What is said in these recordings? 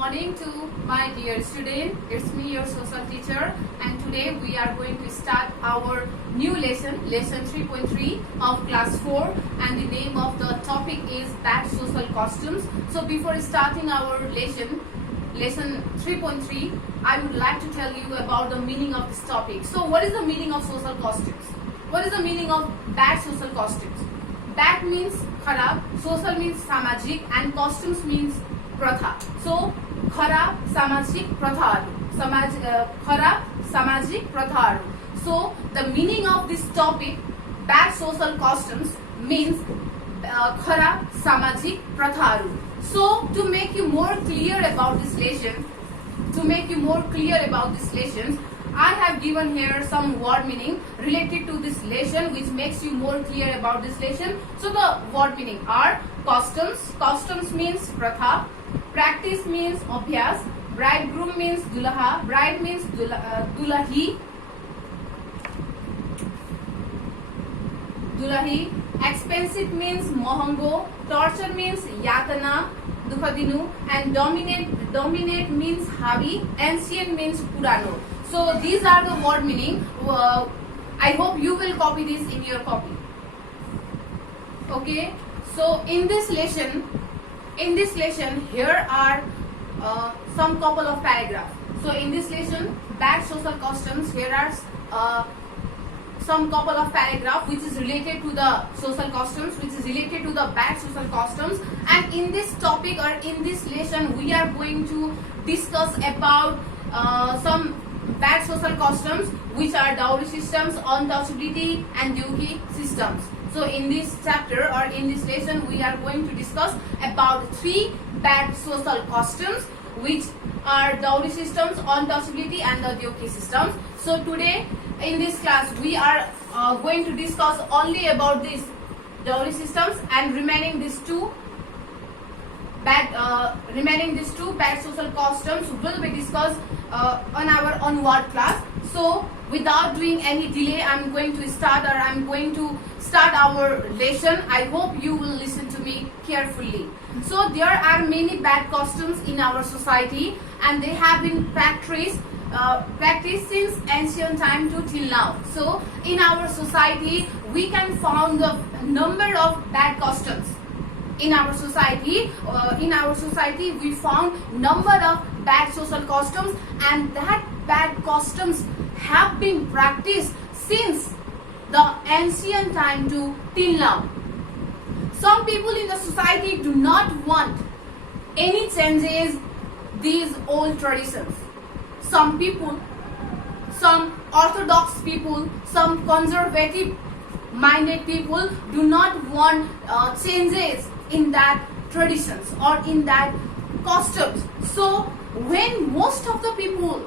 morning to my dear student. It's me, your social teacher, and today we are going to start our new lesson 3.3 of class 4, and the name of the topic is bad social costumes. So before starting our lesson 3.3, I would like to tell you about the meaning of this topic. So what is the meaning of social costumes? What is the meaning of bad social costumes? Bad means kharab, social means samajik, and costumes means pratha. So kharab samajik pratha, kharab samajik pratha. So the meaning of this topic, bad social costumes, means kharab samajik pratha. So to make you more clear about this lesson, I have given here some word meaning related to this lesson, which makes you more clear about this lesson. So the word meaning are costumes. Costumes means pratha. Practice means abhyas. Bridegroom means dulaha. Bride means dulahi. Expensive means mohango. Torture means yatana, dukhadinu. And dominate means havi. Ancient means purano. So these are the word meaning. I hope you will copy this in your copy. Okay. So in this lesson, here are some couple of paragraphs. So in this lesson, bad social costumes, here are some couple of paragraphs which is related to the social costumes, which is related to the bad social costumes. And in this topic or in this lesson, we are going to discuss about some bad social costumes, which are dowry systems, untouchability, and duty systems. So in this chapter or in this lesson, we are going to discuss about 3 bad social costumes, which are dowry systems, untouchability, and the duty systems. So today in this class, we are going to discuss only about these dowry systems, and remaining these two bad social costumes will be discussed on our onward class. So without doing any delay, I'm going to start our lesson. I hope you will listen to me carefully. So there are many bad costumes in our society, and they have been practiced since ancient time to till now. So in our society, we can find the number of bad costumes. In our society, we found number of bad social costumes, and that bad costumes have been practiced since the ancient time to till now. Some people in the society do not want any changes these old traditions. Some people, some orthodox people, some conservative minded people do not want changes in that traditions or in that costumes. So when most of the people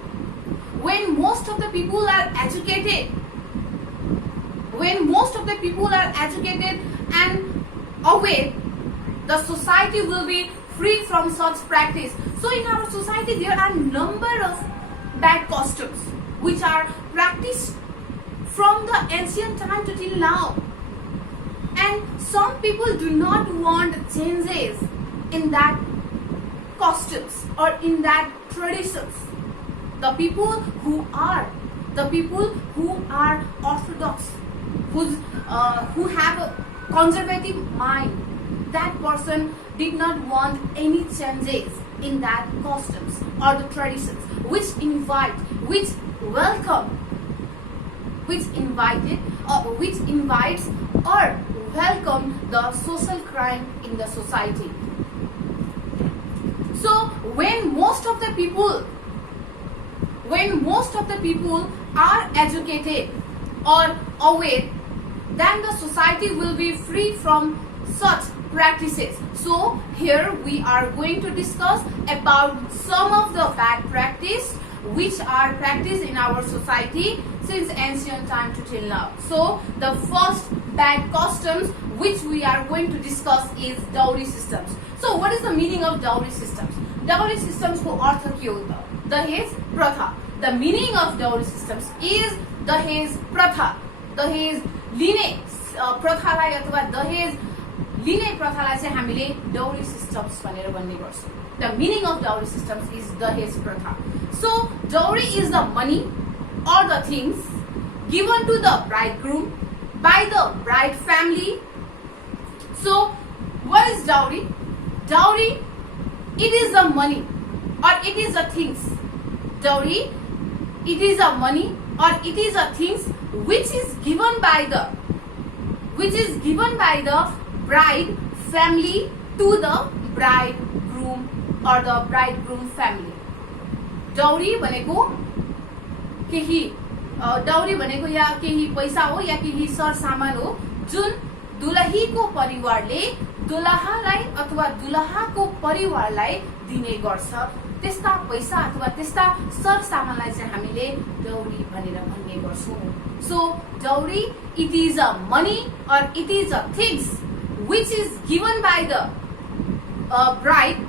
are educated and aware, the society will be free from such practice. So in our society, there are number of bad costumes which are practiced from the ancient time to till now. And some people do not want changes in that costumes or in that traditions. The people who are orthodox, who have a conservative mind, that person did not want any changes in that costumes or the traditions, which invites or welcome the social crime in the society. So when most of the people are educated or aware, then the society will be free from such practices. So here we are going to discuss about some of the bad practice which are practiced in our society since ancient time to till now. So the first bad costumes which we are going to discuss is dowry systems. So what is the meaning of dowry systems? Dowry systems को अर्थ के होता है? दहेज प्रथा. The meaning of dowry systems is दहेज प्रथा. दहेज लिने प्रथालाई अथवा दहेज लिने प्रथालाई चाहिँ हामीले dowry systems भनेर भन्ने गर्छौँ. the meaning of dowry systems is Dahej Pratha. So dowry is the money or the things given to the bridegroom by the bride family. So what is dowry? Dowry, it is the money or it is the things. Dowry, it is a money or it is a things which is given by the bride family to the bridegroom or the bridegroom family. Dowry भनेको केही dowry भनेको या केही पैसा हो या केही सरसामान हो जुन दुलहीको परिवारले दुलहालाई अथवा दुलहाको परिवारलाई दिने गर्छ। त्यस्ता पैसा अथवा त्यस्ता सरसामानलाई चाहिँ हामीले dowry भनेर भन्ने गर्छौं। So dowry, it is a money or it is a things which is given by the bride's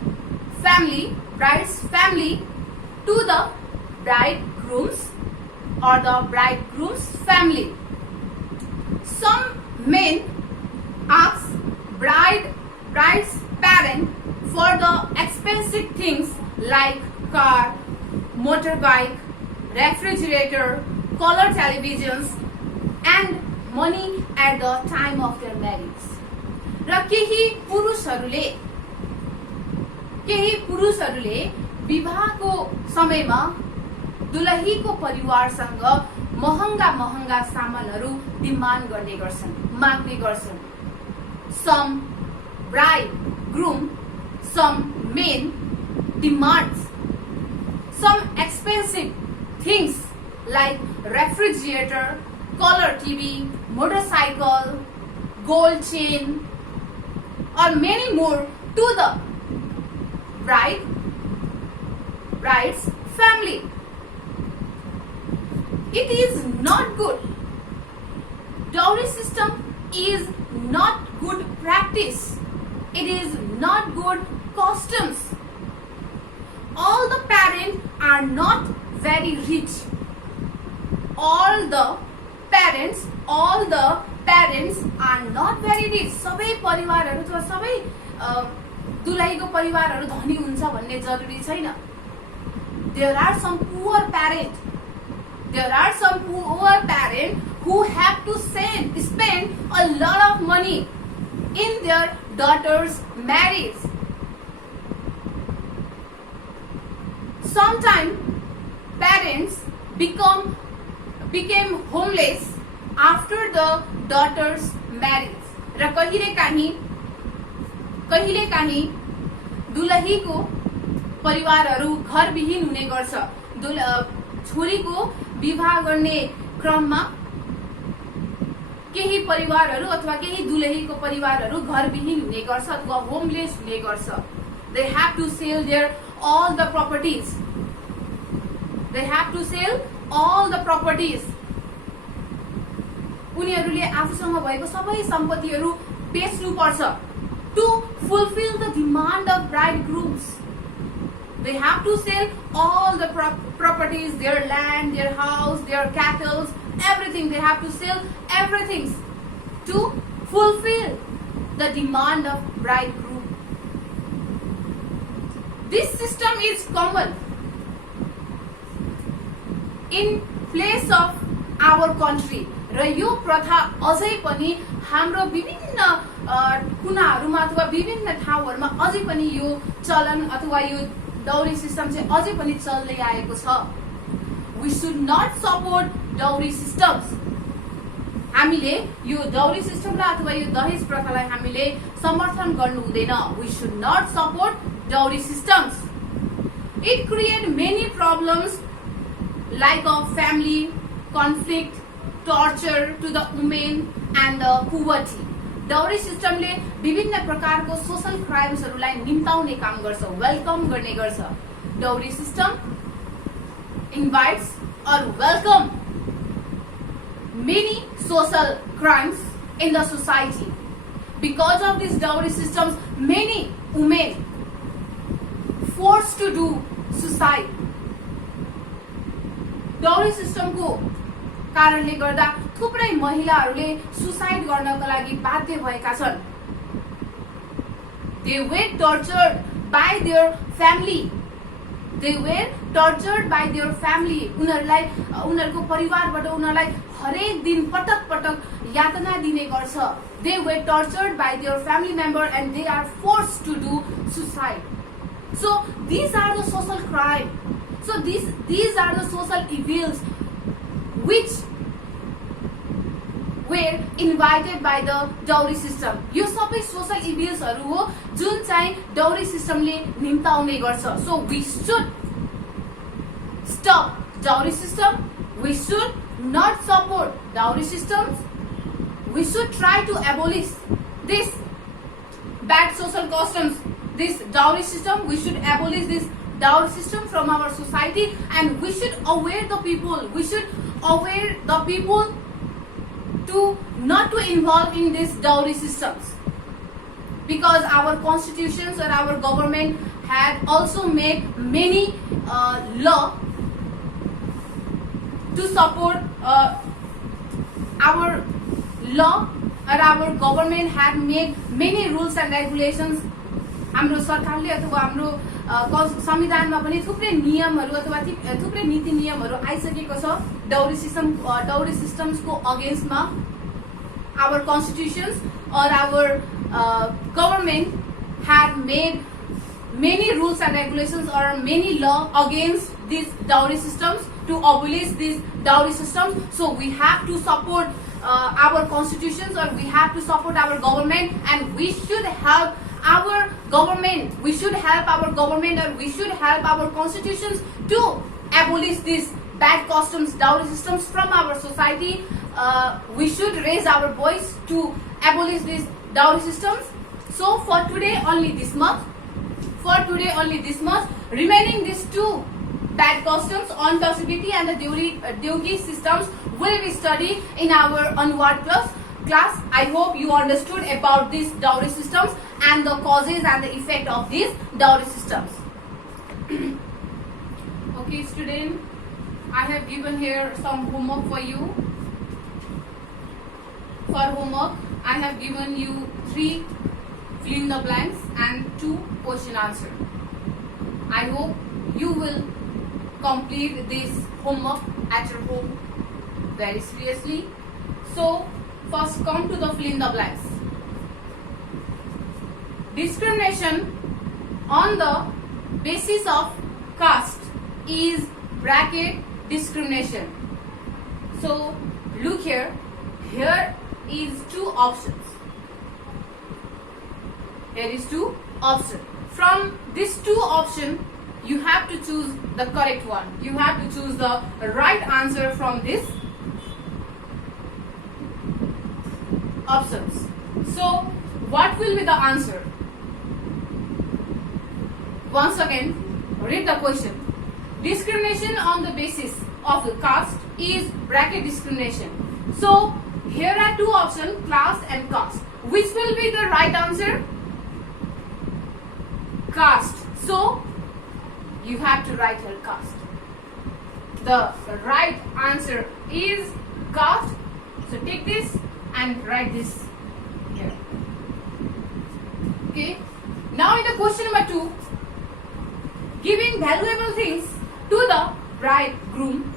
family to the bridegroom's or the bridegroom's family. Some men ask bride's parent for the expensive things like car, motorbike, refrigerator, color televisions and money at the time of their marriage. र केही पुरुषहरूले विवाहको समयमा दुलहीको परिवारसँग महंगा सामानहरू demand गर्ने गर्छन्, माग्ने गर्छन्। Some bridegroom, some men demands some expensive things like refrigerator, color TV, motorcycle, gold chain or many more to the bride's family. It is not good. Dowry system is not good practice. It is not good customs. All the parents are not very rich. All the parents are not very rich. सबै परिवारहरू अथवा सबै दुलहीको परिवारहरू धनी हुन्छ भन्ने जरुरी छैन। There are some poor parents who have to spend a lot of money in their daughter's marriage. Sometimes parents became homeless after the daughter's marriage. र कहिलेकाहीँ दुलहीको परिवारहरू घरविहीन हुने गर्छ। छोरीको विवाह गर्ने क्रममा केही परिवारहरू अथवा केही दुलहीको परिवारहरू घरविहीन हुने गर्छ अथवा होमलेस हुने गर्छ। They have to sell all the properties. उनीहरूले आफूसँग भएको सबै सम्पत्तिहरू बेच्नु पर्छ to fulfill the demand of bridegrooms. They have to sell all the properties, their land, their house, their cattle, everything. They have to sell everything to fulfill the demand of bridegroom. This system is common in place of our country. र यो प्रथा अझै पनि हाम्रो विभिन्न कुनाहरुमा अथवा विभिन्न ठाउँहरुमा अझै पनि यो चलन अथवा यो dowry system चाहिँ अझै पनि चल्दै आएको छ। We should not support dowry systems. हामीले यो dowry system र अथवा यो दहेज प्रथालाई हामीले समर्थन गर्नु हुँदैन। We should not support dowry systems. It creates many problems like a family conflict, torture to the women and the poverty. Dowry system ले विभिन्न प्रकारको social crimes हरुलाई निम्ताउने काम गर्छ, welcome गर्ने गर्छ। Dowry system invites or welcome many social crimes in the society. Because of these dowry systems, many women forced to do suicide. Dowry system को कारणले गर्दा थुप्रै महिलाहरूले सुसाइड गर्नको लागि बाध्य भएका छन्। They were tortured by their family. They were tortured by their family. उनीहरुलाई उनीहरुको परिवारबाट उनीहरुलाई हरेक दिन पटक पटक यातना दिने गर्छ. They were tortured by their family member and they are forced to do suicide. So these are the social crime. So these are the social evils which were invited by the dowry system. यो सबै social evils हरु हो जुन चाहिँ dowry system ले निम्ताउने गर्छ. So we should stop dowry system. We should not support dowry systems. We should try to abolish this bad social customs, this dowry system. We should abolish this dowry system from our society, and we should aware the people. We should aware the people to not to involve in these dowry systems, because our constitutions or our government had also made many law to support our law, or our government had made many rules and regulations. हाम्रो सरकारले अथवा हाम्रो संविधानमा पनि थुप्रै नियमहरु अथवा थुप्रै नीति नियमहरु आइसकेको छ dowry systems को अगेन्स्टमा. Our constitutions or our government had made many rules and regulations or many law against these dowry systems, to abolish these dowry systems. So we have to support our constitutions, or we have to support our government, and we should help our government. We should help our government, or we should help our constitutions to abolish these bad customs, dowry systems from our society. We should raise our voice to abolish these dowry systems. So for today only this month, remaining these two bad customs, untouchability and the dowry systems will be studied in our onward class. I hope you understood about these dowry systems and the causes and the effect of these dowry systems. Okay, student, I have given here some homework for you. For homework, I have given you 3 fill in the blanks and 2 question answer. I hope you will complete this homework at your home very seriously. So first come to the fill in the blanks. Discrimination on the basis of caste is bracket discrimination. So look here. Here is 2 options. Here is 2 options. From these 2 options, you have to choose the correct one. You have to choose the right answer from these options. So what will be the answer? Once again, read the question. Discrimination on the basis of caste is bracket discrimination. So here are 2 options, class and caste. Which will be the right answer? Caste. So you have to write here caste. The right answer is caste. So take this and write this here. Okay. Now in the question number 2, giving valuable things to the bridegroom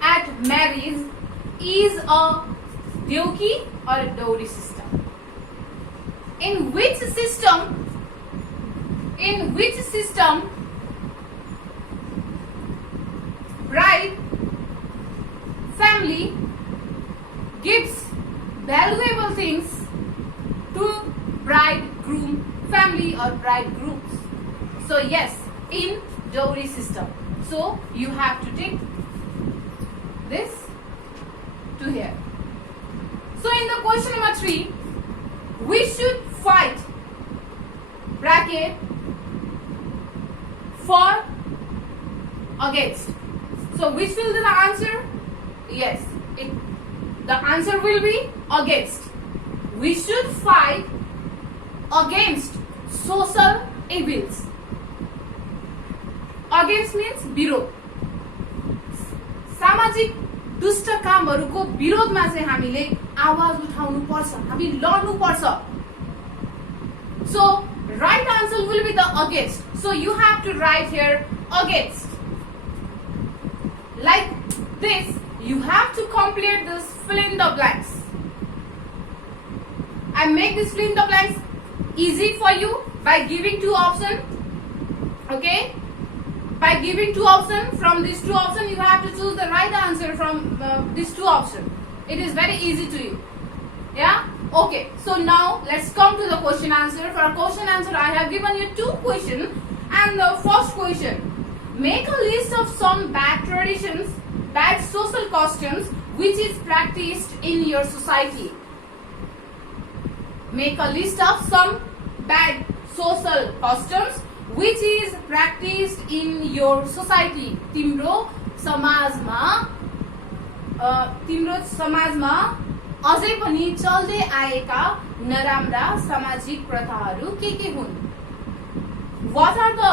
at marriage is a dowry or a dowry system. In which system bride family gives valuable things to bridegroom family or bridegrooms? So yes, in dowry system. So you have to take this to here. So in the question number 3, we should fight bracket for against. So which will be the answer? Yes, the answer will be against. We should fight against social evils. Against means विरोध. सामाजिक दुष्ट कामहरुको विरोधमा चाहिँ हामीले आवाज उठाउनु पर्छ, हामी लड्नु पर्छ. So right answer will be the against. So you have to write here against. Like this, you have to complete this fill in the blanks. I make this fill in the blanks easy for you by giving two options. Okay? By giving two options, from these two options you have to choose the right answer from these two options. It is very easy to you. Yeah? Okay. So now let's come to the question answer. For a question answer I have given you two questions, and the first question, make a list of some bad traditions, bad social customs which is practiced in your society. Make a list of some bad social customs which is practiced in your society. तिम्रो समाजमा अझै पनि चल्दै आएका नराम्रा सामाजिक प्रथाहरू के हुन्? What are the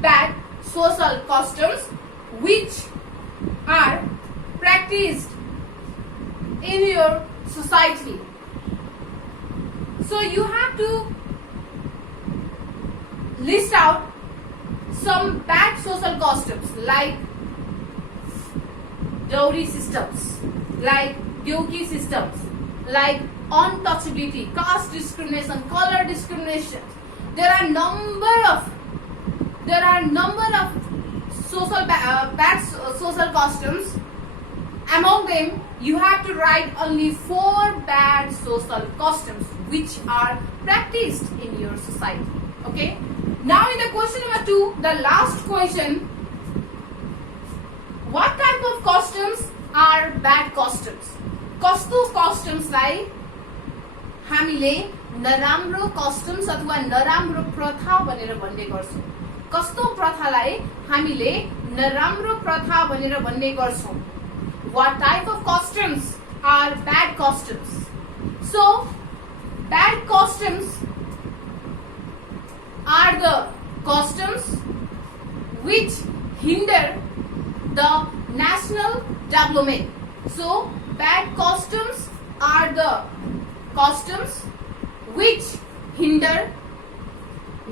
bad social customs which are practiced in your society? So you have to list out some bad social customs like dowry systems, like Deuki systems, like untouchability, caste discrimination, color discrimination. There are number of social bad social customs. Among them, you have to write only 4 bad social customs which are practiced in your society. Okay. Now in the question number 2, the last question, what type of customs are bad customs? कस्तो कस्टम्सलाई हामीले नराम्रो customs अथवा नराम्रो प्रथा भनेर भन्ने गर्छौं? कस्तो प्रथालाई हामीले नराम्रो प्रथा भनेर भन्ने गर्छौं? What type of customs are bad customs? So bad customs are the customs which hinder the national development. So bad customs are the customs which hinder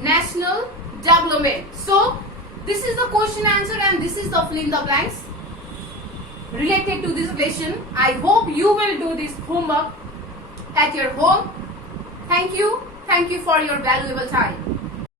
national development. So this is the question answer and this is the fill in the blanks related to this lesson. I hope you will do this homework at your home. Thank you for your valuable time.